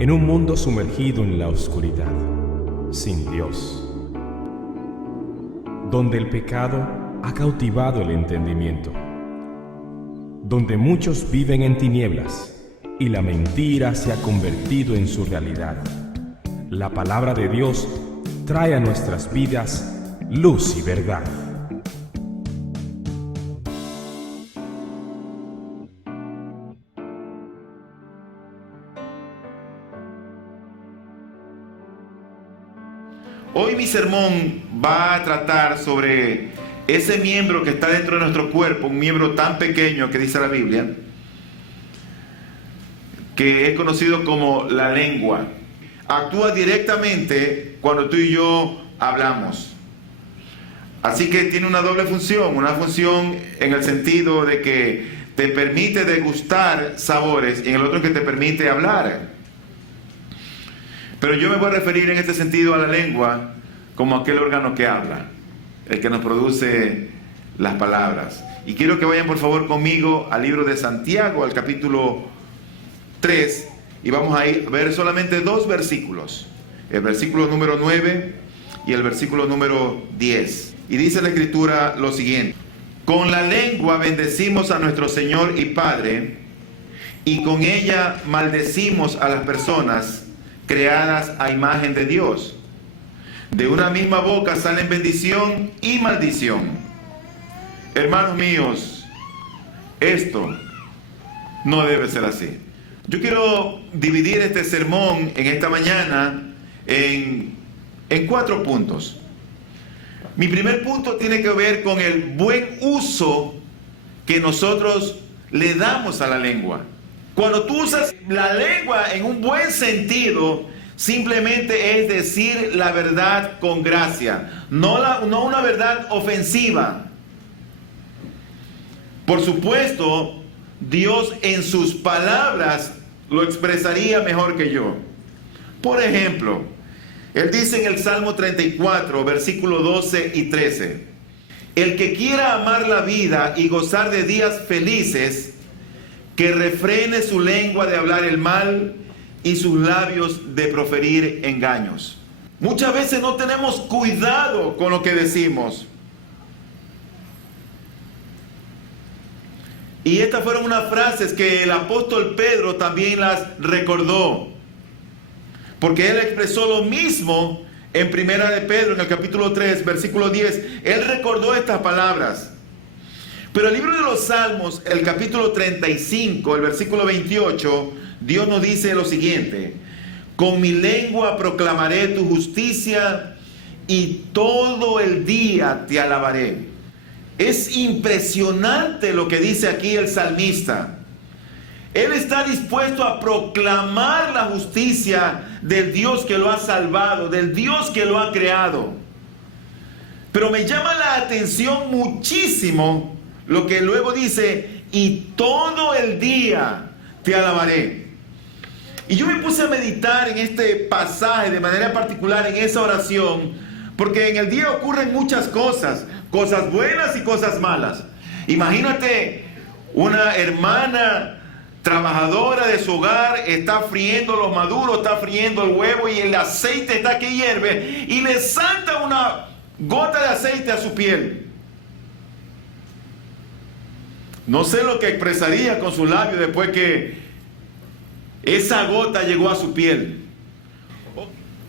En un mundo sumergido en la oscuridad, sin Dios, donde el pecado ha cautivado el entendimiento, donde muchos viven en tinieblas y la mentira se ha convertido en su realidad, la palabra de Dios trae a nuestras vidas luz y verdad. Hoy mi sermón va a tratar sobre ese miembro que está dentro de nuestro cuerpo, un miembro tan pequeño que dice la Biblia, que es conocido como la lengua. Actúa directamente cuando tú y yo hablamos. Así que tiene una doble función, una función en el sentido de que te permite degustar sabores y en el otro que te permite hablar. Pero yo me voy a referir en este sentido a la lengua como aquel órgano que habla, el que nos produce las palabras. Y quiero que vayan por favor conmigo al libro de Santiago, al capítulo 3, y vamos a ver solamente dos versículos, el versículo número 9 y el versículo número 10. Y dice la Escritura lo siguiente: con la lengua bendecimos a nuestro Señor y Padre, y con ella maldecimos a las personas creadas a imagen de Dios. De una misma boca salen bendición y maldición. Hermanos míos, esto no debe ser así. Yo quiero dividir este sermón en esta mañana en 4 puntos. Mi primer punto tiene que ver con el buen uso que nosotros le damos a la lengua. Cuando tú usas la lengua en un buen sentido, simplemente es decir la verdad con gracia, no una verdad ofensiva. Por supuesto, Dios en sus palabras lo expresaría mejor que yo. Por ejemplo, Él dice en el Salmo 34, versículos 12 y 13, el que quiera amar la vida y gozar de días felices, que refrene su lengua de hablar el mal y sus labios de proferir engaños. Muchas veces no tenemos cuidado con lo que decimos. Y estas fueron unas frases que el apóstol Pedro también las recordó, porque él expresó lo mismo en Primera de Pedro, en el capítulo 3, versículo 10. Él recordó estas palabras. Pero el libro de los Salmos, el capítulo 35, el versículo 28, Dios nos dice lo siguiente: con mi lengua proclamaré tu justicia y todo el día te alabaré. Es impresionante lo que dice aquí el salmista. Él está dispuesto a proclamar la justicia del Dios que lo ha salvado, del Dios que lo ha creado. Pero me llama la atención muchísimo lo que luego dice: y todo el día te alabaré. Y yo me puse a meditar en este pasaje de manera particular, en esa oración, porque en el día ocurren muchas cosas, cosas buenas y cosas malas. Imagínate una hermana trabajadora de su hogar, está friendo los maduros, está friendo el huevo y el aceite está que hierve, y le salta una gota de aceite a su piel. No sé lo que expresaría con sus labios después que esa gota llegó a su piel.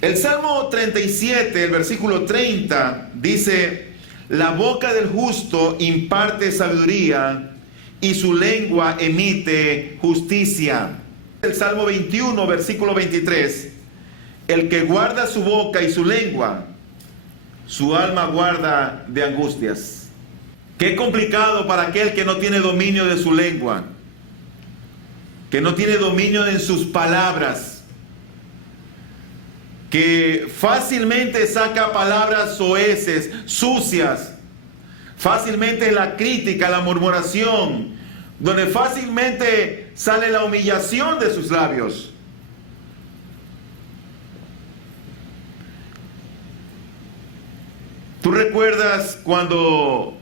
El Salmo 37, el versículo 30, dice: la boca del justo imparte sabiduría y su lengua emite justicia. El Salmo 21, versículo 23, el que guarda su boca y su lengua, su alma guarda de angustias. Qué complicado para aquel que no tiene dominio de su lengua, que no tiene dominio en sus palabras, que fácilmente saca palabras soeces, sucias, fácilmente la crítica, la murmuración, donde fácilmente sale la humillación de sus labios. ¿Tú recuerdas cuando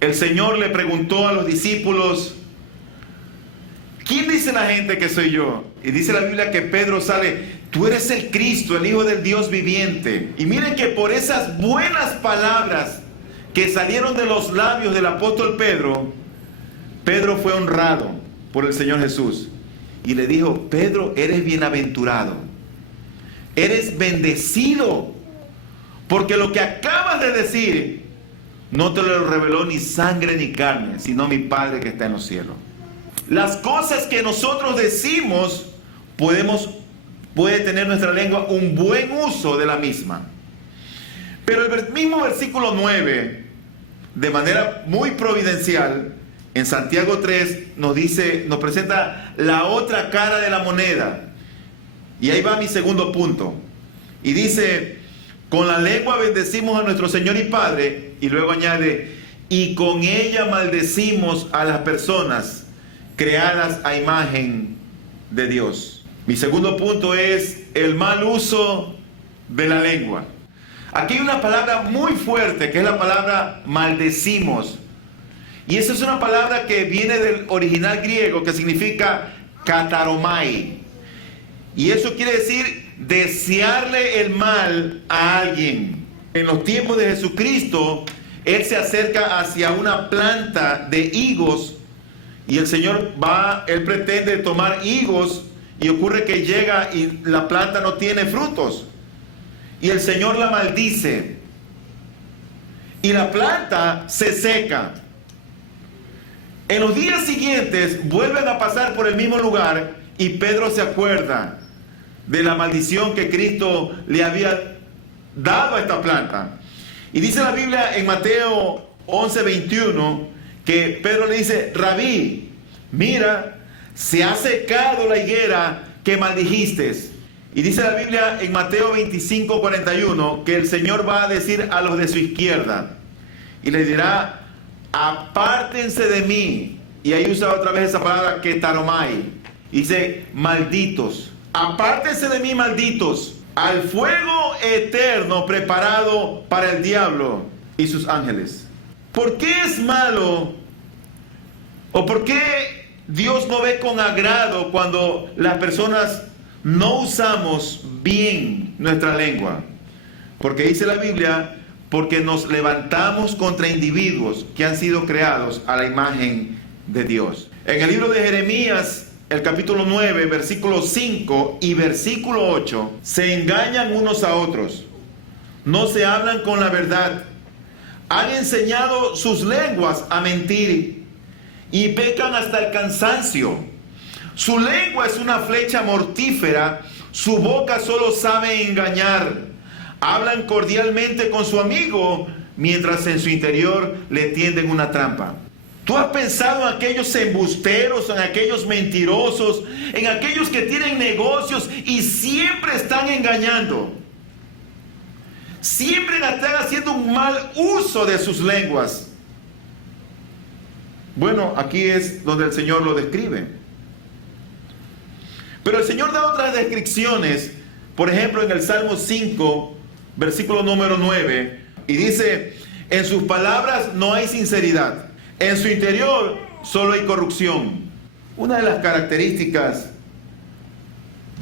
el Señor le preguntó a los discípulos ¿quién dice la gente que soy yo? Y dice la Biblia que Pedro sale, tú eres el Cristo, el Hijo del Dios viviente. Y miren que por esas buenas palabras que salieron de los labios del apóstol Pedro, Pedro fue honrado por el Señor Jesús. Y le dijo, Pedro, eres bienaventurado, eres bendecido, porque lo que acabas de decir no te lo reveló ni sangre ni carne, sino mi Padre que está en los cielos. Las cosas que nosotros decimos, puede tener nuestra lengua un buen uso de la misma. Pero el mismo versículo 9, de manera muy providencial, en Santiago 3 nos presenta la otra cara de la moneda. Y ahí va mi segundo punto. Y dice, con la lengua bendecimos a nuestro Señor y Padre, y luego añade, y con ella maldecimos a las personas creadas a imagen de Dios. Mi segundo punto es el mal uso de la lengua. Aquí hay una palabra muy fuerte, que es la palabra maldecimos. Y esa es una palabra que viene del original griego, que significa kataromai. Y eso quiere decir desearle el mal a alguien. En los tiempos de Jesucristo, Él se acerca hacia una planta de higos y el Señor Él pretende tomar higos y ocurre que llega y la planta no tiene frutos. Y el Señor la maldice y la planta se seca. En los días siguientes vuelven a pasar por el mismo lugar y Pedro se acuerda de la maldición que Cristo le había dado a esta planta. Y dice la Biblia en Mateo 11:21 que Pedro le dice, Rabí, mira, se ha secado la higuera que maldijiste. Y dice la Biblia en Mateo 25:41 que el Señor va a decir a los de su izquierda y les dirá, apártense de mí. Y ahí usa otra vez esa palabra ketaromai. Dice, malditos, apártense de mí, malditos, al fuego eterno preparado para el diablo y sus ángeles. ¿Por qué es malo? ¿O por qué Dios no ve con agrado cuando las personas no usamos bien nuestra lengua? Porque dice la Biblia, porque nos levantamos contra individuos que han sido creados a la imagen de Dios. En el libro de Jeremías, el capítulo 9, versículo 5 y versículo 8, se engañan unos a otros, no se hablan con la verdad, han enseñado sus lenguas a mentir y pecan hasta el cansancio. Su lengua es una flecha mortífera, su boca solo sabe engañar. Hablan cordialmente con su amigo, mientras en su interior le tienden una trampa. ¿Tú has pensado en aquellos embusteros, en aquellos mentirosos, en aquellos que tienen negocios y siempre están engañando? Siempre están haciendo un mal uso de sus lenguas. Bueno, aquí es donde el Señor lo describe. Pero el Señor da otras descripciones, por ejemplo en el Salmo 5, versículo número 9, y dice, en sus palabras no hay sinceridad, en su interior solo hay corrupción. Una de las características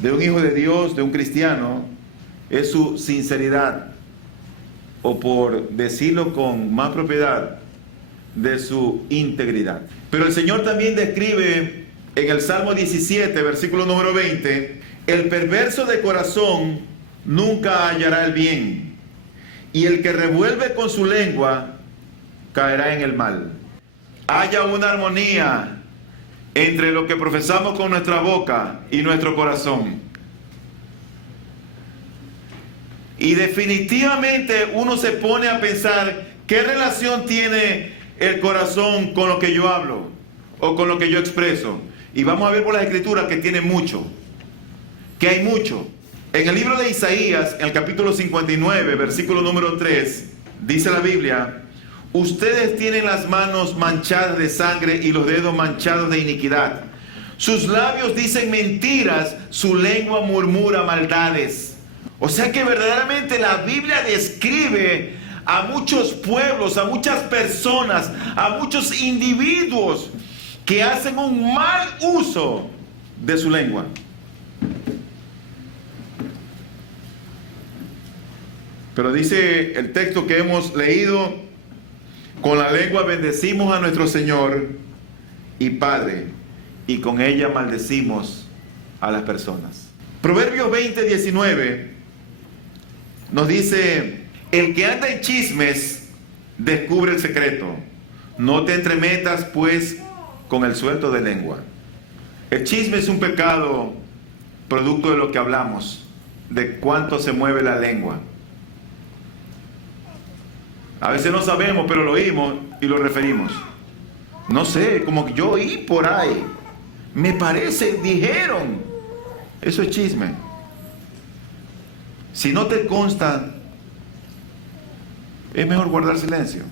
de un hijo de Dios, de un cristiano, es su sinceridad, o por decirlo con más propiedad, de su integridad. Pero el Señor también describe en el Salmo 17, versículo número 20, el perverso de corazón nunca hallará el bien, y el que revuelve con su lengua caerá en el mal. Haya una armonía entre lo que profesamos con nuestra boca y nuestro corazón. Y definitivamente uno se pone a pensar qué relación tiene el corazón con lo que yo hablo o con lo que yo expreso. Y vamos a ver por las escrituras que tiene mucho, que hay mucho. En el libro de Isaías, en el capítulo 59, versículo número 3, dice la Biblia, ustedes tienen las manos manchadas de sangre y los dedos manchados de iniquidad. Sus labios dicen mentiras, su lengua murmura maldades. O sea que verdaderamente la Biblia describe a muchos pueblos, a muchas personas, a muchos individuos que hacen un mal uso de su lengua. Pero dice el texto que hemos leído: con la lengua bendecimos a nuestro Señor y Padre, y con ella maldecimos a las personas. Proverbios 20:19 nos dice: el que anda en chismes descubre el secreto. No te entremetas pues con el suelto de lengua. El chisme es un pecado producto de lo que hablamos, de cuánto se mueve la lengua. A veces no sabemos, pero lo oímos y lo referimos. No sé, como que yo oí por ahí. Me parece, dijeron. Eso es chisme. Si no te consta, es mejor guardar silencio.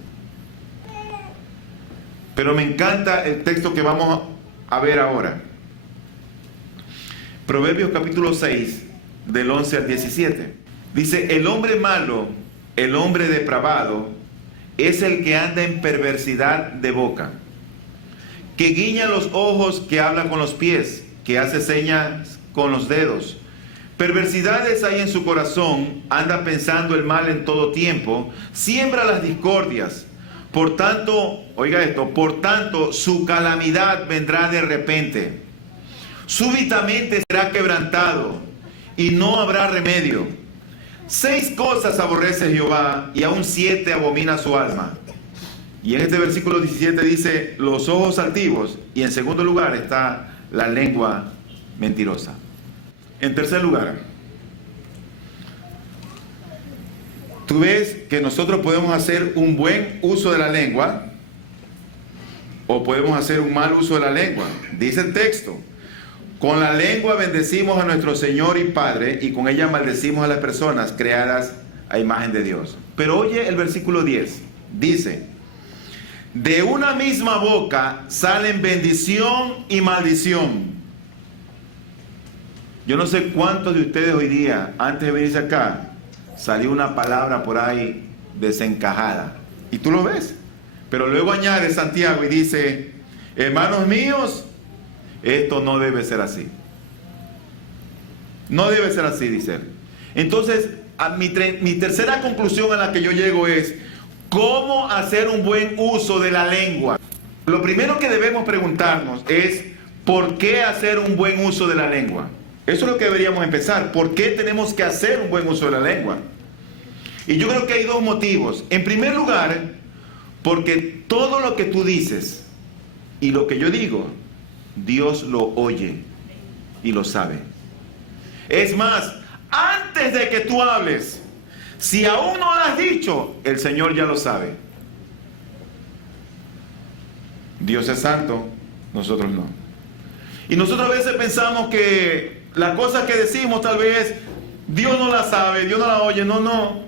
Pero me encanta el texto que vamos a ver ahora. Proverbios capítulo 6, del 11 al 17. Dice: el hombre malo, el hombre depravado, es el que anda en perversidad de boca, que guiña los ojos, que habla con los pies, que hace señas con los dedos. Perversidades hay en su corazón, anda pensando el mal en todo tiempo, siembra las discordias. Por tanto, oiga esto, por tanto su calamidad vendrá de repente. Súbitamente será quebrantado y no habrá remedio. 6 cosas aborrece Jehová y aún 7 abomina su alma. Y en este versículo 17 dice: los ojos altivos, y en segundo lugar está la lengua mentirosa. En tercer lugar, tú ves que nosotros podemos hacer un buen uso de la lengua o podemos hacer un mal uso de la lengua. Dice el texto: con la lengua bendecimos a nuestro Señor y Padre, y con ella maldecimos a las personas creadas a imagen de Dios. Pero oye el versículo 10. Dice: de una misma boca salen bendición y maldición. Yo no sé cuántos de ustedes hoy día, antes de venirse acá, salió una palabra por ahí desencajada. Y tú lo ves. Pero luego añade Santiago y dice: hermanos míos, esto no debe ser así. No debe ser así, dice él. Entonces, mi tercera conclusión a la que yo llego es: ¿cómo hacer un buen uso de la lengua? Lo primero que debemos preguntarnos es: ¿por qué hacer un buen uso de la lengua? Eso es lo que deberíamos empezar. ¿Por qué tenemos que hacer un buen uso de la lengua? Y yo creo que hay 2 motivos. En primer lugar, porque todo lo que tú dices y lo que yo digo, Dios lo oye y lo sabe. Es más, antes de que tú hables, si aún no lo has dicho, el Señor ya lo sabe. Dios es santo, nosotros no. Y nosotros a veces pensamos que las cosas que decimos tal vez Dios no las sabe, Dios no las oye. No.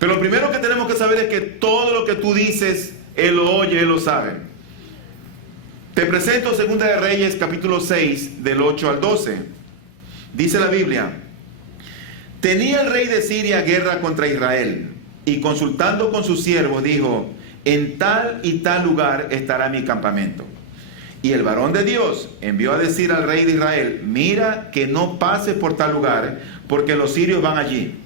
Pero lo primero que tenemos que saber es que todo lo que tú dices, Él lo oye, Él lo sabe. Te presento 2 de Reyes capítulo 6 del 8 al 12. Dice la Biblia: tenía el rey de Siria guerra contra Israel, y consultando con sus siervos dijo: en tal y tal lugar estará mi campamento. Y el varón de Dios envió a decir al rey de Israel: mira que no pases por tal lugar, porque los sirios van allí.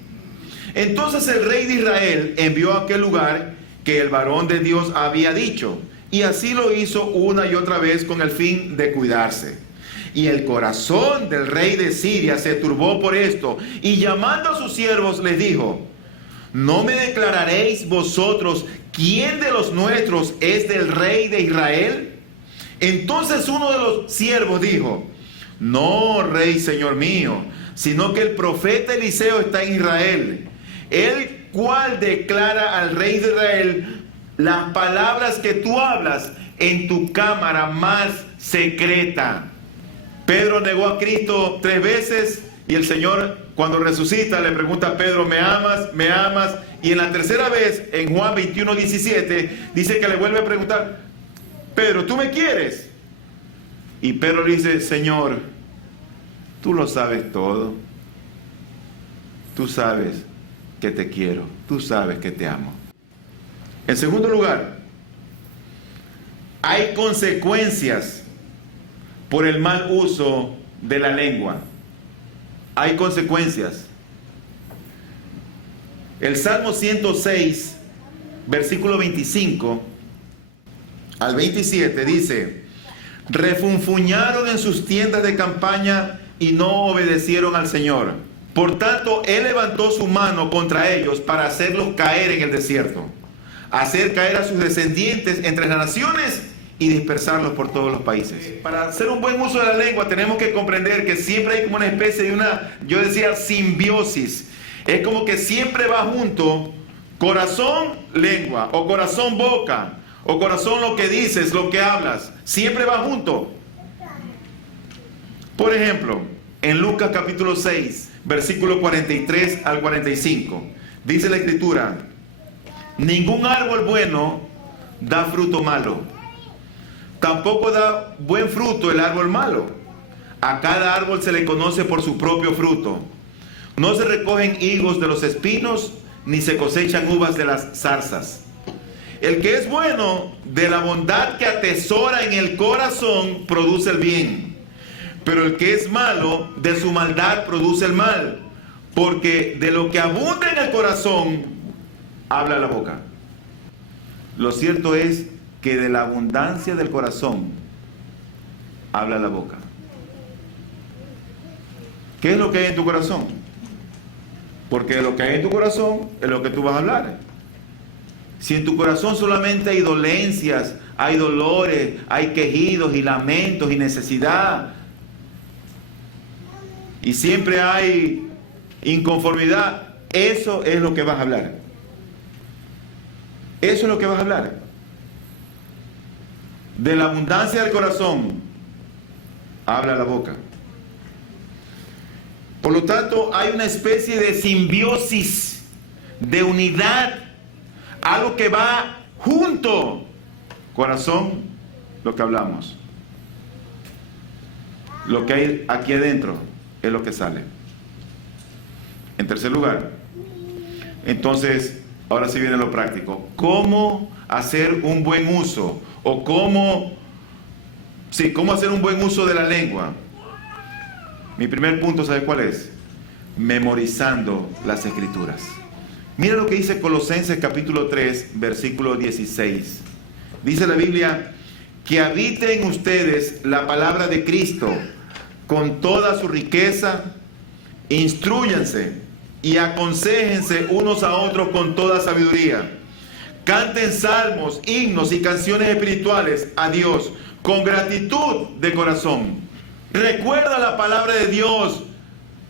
Entonces el rey de Israel envió a aquel lugar que el varón de Dios había dicho, y así lo hizo una y otra vez con el fin de cuidarse. Y el corazón del rey de Siria se turbó por esto, y llamando a sus siervos les dijo: ¿no me declararéis vosotros quién de los nuestros es del rey de Israel? Entonces uno de los siervos dijo: no, rey, señor mío, sino que el profeta Eliseo está en Israel, el cual declara al rey de Israel las palabras que tú hablas en tu cámara más secreta. Pedro negó a Cristo 3 veces, y el Señor, cuando resucita, le pregunta a Pedro: ¿me amas? ¿Me amas? Y en la tercera vez, en Juan 21:17, dice que le vuelve a preguntar: Pedro, ¿tú me quieres? Y Pedro le dice: Señor, tú lo sabes todo. Tú sabes que te quiero. Tú sabes que te amo. En segundo lugar, hay consecuencias por el mal uso de la lengua. Hay consecuencias. El Salmo 106, versículo 25 al 27 dice: refunfuñaron en sus tiendas de campaña y no obedecieron al Señor. Por tanto, Él levantó su mano contra ellos para hacerlos caer en el desierto, hacer caer a sus descendientes entre las naciones y dispersarlos por todos los países. Para hacer un buen uso de la lengua tenemos que comprender que siempre hay como una especie de yo decía, simbiosis. Es como que siempre va junto corazón, lengua, o corazón, boca, o corazón, lo que dices, lo que hablas. Siempre va junto. Por ejemplo, en Lucas capítulo 6, versículo 43 al 45, dice la Escritura: ningún árbol bueno da fruto malo, tampoco da buen fruto el árbol malo. A cada árbol se le conoce por su propio fruto. No se recogen higos de los espinos, ni se cosechan uvas de las zarzas. El que es bueno, de la bondad que atesora en el corazón, produce el bien. Pero el que es malo, de su maldad produce el mal. Porque de lo que abunda en el corazón, habla la boca. Lo cierto es que de la abundancia del corazón, habla la boca. ¿Qué es lo que hay en tu corazón? Porque lo que hay en tu corazón es lo que tú vas a hablar. Si en tu corazón solamente hay dolencias, hay dolores, hay quejidos y lamentos y necesidad, y siempre hay inconformidad, eso es lo que vas a hablar. Eso es lo que vas a hablar. De la abundancia del corazón, habla la boca. Por lo tanto, hay una especie de simbiosis, de unidad, algo que va junto. Corazón, lo que hablamos. Lo que hay aquí adentro es lo que sale. En tercer lugar, entonces, ahora sí viene lo práctico. ¿Cómo hacer un buen uso? O cómo hacer un buen uso de la lengua. Mi primer punto, ¿sabe cuál es? Memorizando las Escrituras. Mira lo que dice Colosenses capítulo 3, versículo 16. Dice la Biblia: que habite en ustedes la palabra de Cristo con toda su riqueza, instrúyanse y aconséjense unos a otros con toda sabiduría. Canten salmos, himnos y canciones espirituales a Dios con gratitud de corazón. Recuerda la palabra de Dios,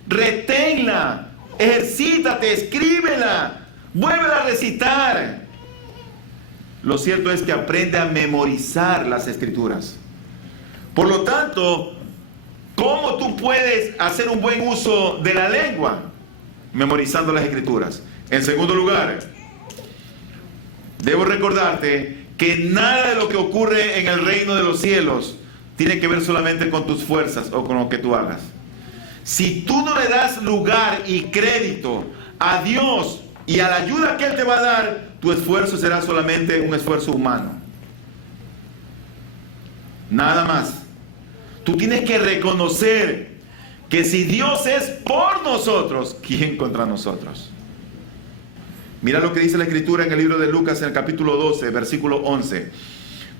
reténla, ejercítate, escríbela, vuélvela a recitar. Lo cierto es que aprende a memorizar las Escrituras. Por lo tanto, ¿cómo tú puedes hacer un buen uso de la lengua? Memorizando las Escrituras. En segundo lugar, debo recordarte que nada de lo que ocurre en el reino de los cielos tiene que ver solamente con tus fuerzas o con lo que tú hagas. Si tú no le das lugar y crédito a Dios y a la ayuda que Él te va a dar, tu esfuerzo será solamente un esfuerzo humano. Nada más. Tú tienes que reconocer que si Dios es por nosotros, ¿quién contra nosotros? Mira lo que dice la Escritura en el libro de Lucas, en el capítulo 12, versículo 11.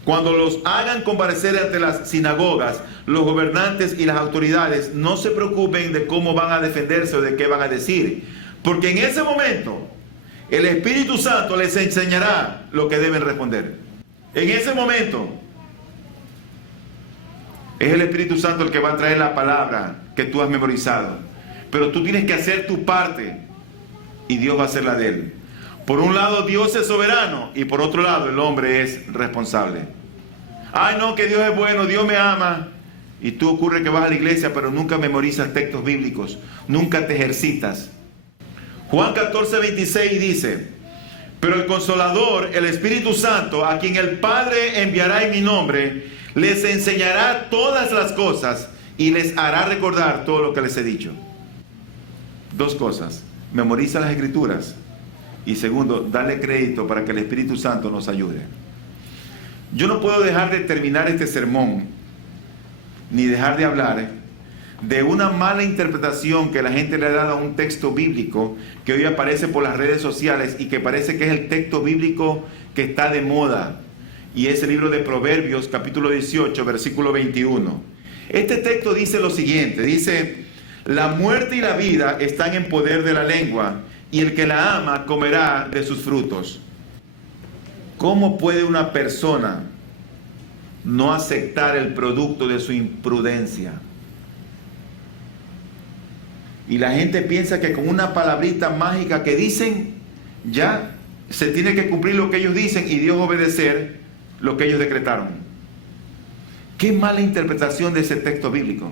Cuando los hagan comparecer ante las sinagogas, los gobernantes y las autoridades, no se preocupen de cómo van a defenderse o de qué van a decir, porque en ese momento el Espíritu Santo les enseñará lo que deben responder. En ese momento es el Espíritu Santo el que va a traer la palabra que tú has memorizado, pero tú tienes que hacer tu parte y Dios va a hacer la de Él. Por un lado, Dios es soberano y por otro lado, el hombre es responsable. Ay, no, que Dios es bueno, Dios me ama. Y tú ocurre que vas a la iglesia, pero nunca memorizas textos bíblicos, nunca te ejercitas. Juan 14, 26 dice: pero el Consolador, el Espíritu Santo, a quien el Padre enviará en mi nombre, les enseñará todas las cosas y les hará recordar todo lo que les he dicho. Dos cosas: memoriza las Escrituras. Y segundo, dale crédito para que el Espíritu Santo nos ayude. Yo no puedo dejar de terminar este sermón, ni dejar de hablar de una mala interpretación que la gente le ha dado a un texto bíblico que hoy aparece por las redes sociales y que parece que es el texto bíblico que está de moda. Y es el libro de Proverbios, capítulo 18, versículo 21. Este texto dice lo siguiente, dice: la muerte y la vida están en poder de la lengua, y el que la ama comerá de sus frutos. ¿Cómo puede una persona no aceptar el producto de su imprudencia? Y la gente piensa que con una palabrita mágica que dicen, ya se tiene que cumplir lo que ellos dicen y Dios obedecer lo que ellos decretaron. Qué mala interpretación de ese texto bíblico.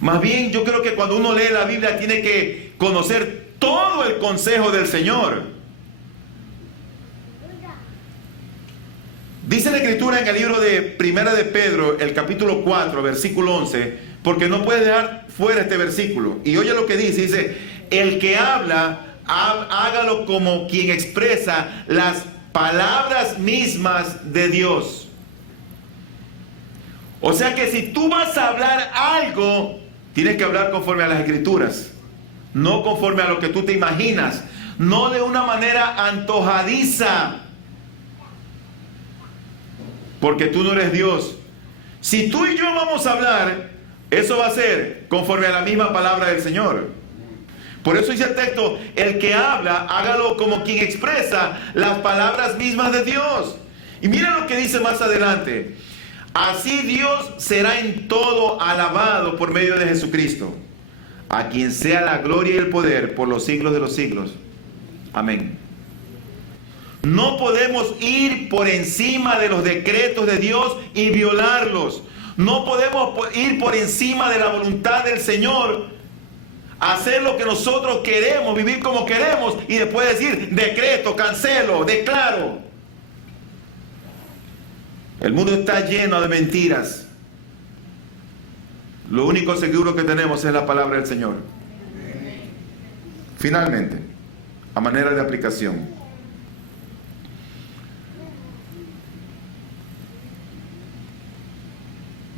Más bien, yo creo que cuando uno lee la Biblia tiene que conocer todo el consejo del Señor. Dice la Escritura en el libro de Primera de Pedro, el capítulo 4, versículo 11, porque no puedes dejar fuera este versículo. Y oye lo que dice, el que habla, hágalo como quien expresa las palabras mismas de Dios. O sea que si tú vas a hablar algo, tienes que hablar conforme a las Escrituras, no conforme a lo que tú te imaginas, no de una manera antojadiza, porque tú no eres Dios. Si tú y yo vamos a hablar, eso va a ser conforme a la misma palabra del Señor. Por eso dice el texto, el que habla, hágalo como quien expresa las palabras mismas de Dios. Y mira lo que dice más adelante. Así Dios será en todo alabado por medio de Jesucristo, a quien sea la gloria y el poder por los siglos de los siglos. Amén. No podemos ir por encima de los decretos de Dios y violarlos. No podemos ir por encima de la voluntad del Señor, hacer lo que nosotros queremos, vivir como queremos y después decir, decreto, cancelo, declaro. El mundo está lleno de mentiras. Lo único seguro que tenemos es la palabra del Señor. Finalmente, a manera de aplicación,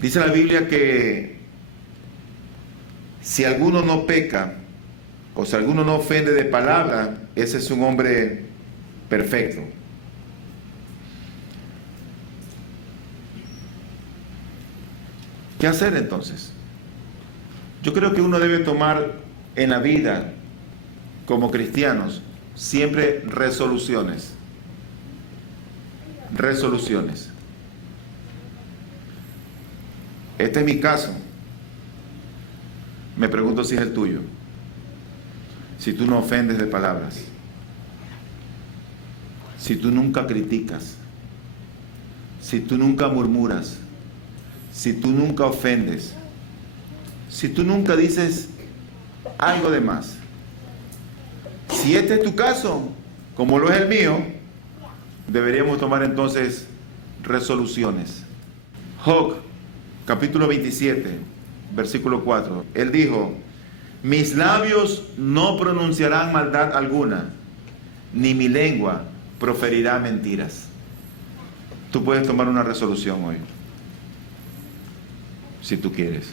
dice la Biblia que si alguno no peca o si alguno no ofende de palabra, ese es un hombre perfecto. ¿Qué hacer entonces? Yo creo que uno debe tomar en la vida como cristianos siempre resoluciones. Resoluciones. Este es mi caso. Me pregunto si es el tuyo. Si tú no ofendes de palabras. Si tú nunca criticas. Si tú nunca murmuras. Si tú nunca ofendes. Si tú nunca dices algo de más. Si este es tu caso, como lo es el mío, deberíamos tomar entonces resoluciones. Job, capítulo 27, versículo 4. Él dijo, mis labios no pronunciarán maldad alguna, ni mi lengua proferirá mentiras. Tú puedes tomar una resolución hoy, si tú quieres.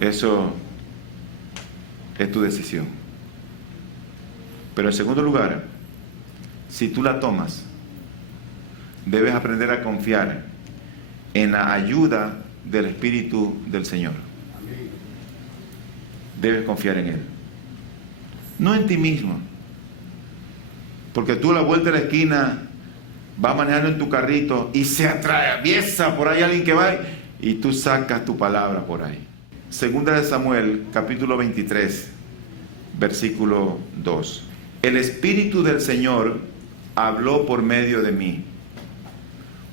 Eso es tu decisión. Pero en segundo lugar, si tú la tomas, debes aprender a confiar en la ayuda del Espíritu del Señor. Debes confiar en Él. No en ti mismo. Porque tú a la vuelta de la esquina vas manejando en tu carrito y se atraviesa por ahí alguien que va y tú sacas tu palabra por ahí. Segunda de Samuel, capítulo 23, versículo 2. El Espíritu del Señor habló por medio de mí.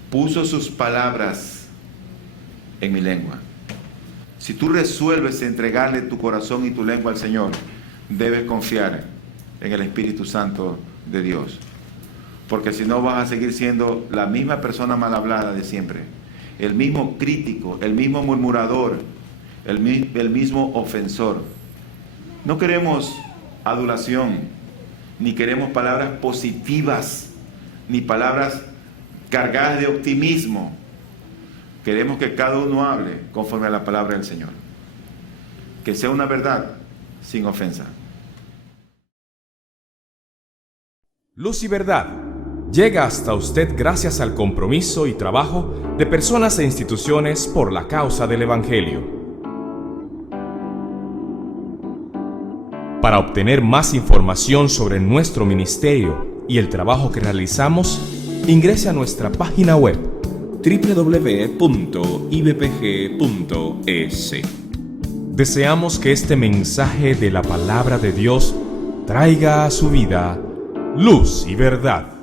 Puso sus palabras en mi lengua. Si tú resuelves entregarle tu corazón y tu lengua al Señor, debes confiar en el Espíritu Santo de Dios. Porque si no vas a seguir siendo la misma persona mal hablada de siempre. El mismo crítico, el mismo murmurador, el mismo ofensor. No queremos adulación, ni queremos palabras positivas ni palabras cargadas de optimismo. Queremos que cada uno hable conforme a la palabra del Señor. Que sea una verdad sin ofensa. Luz y Verdad llega hasta usted gracias al compromiso y trabajo de personas e instituciones por la causa del Evangelio. Para obtener más información sobre nuestro ministerio y el trabajo que realizamos, ingrese a nuestra página web www.ibpg.es. Deseamos que este mensaje de la palabra de Dios traiga a su vida luz y verdad.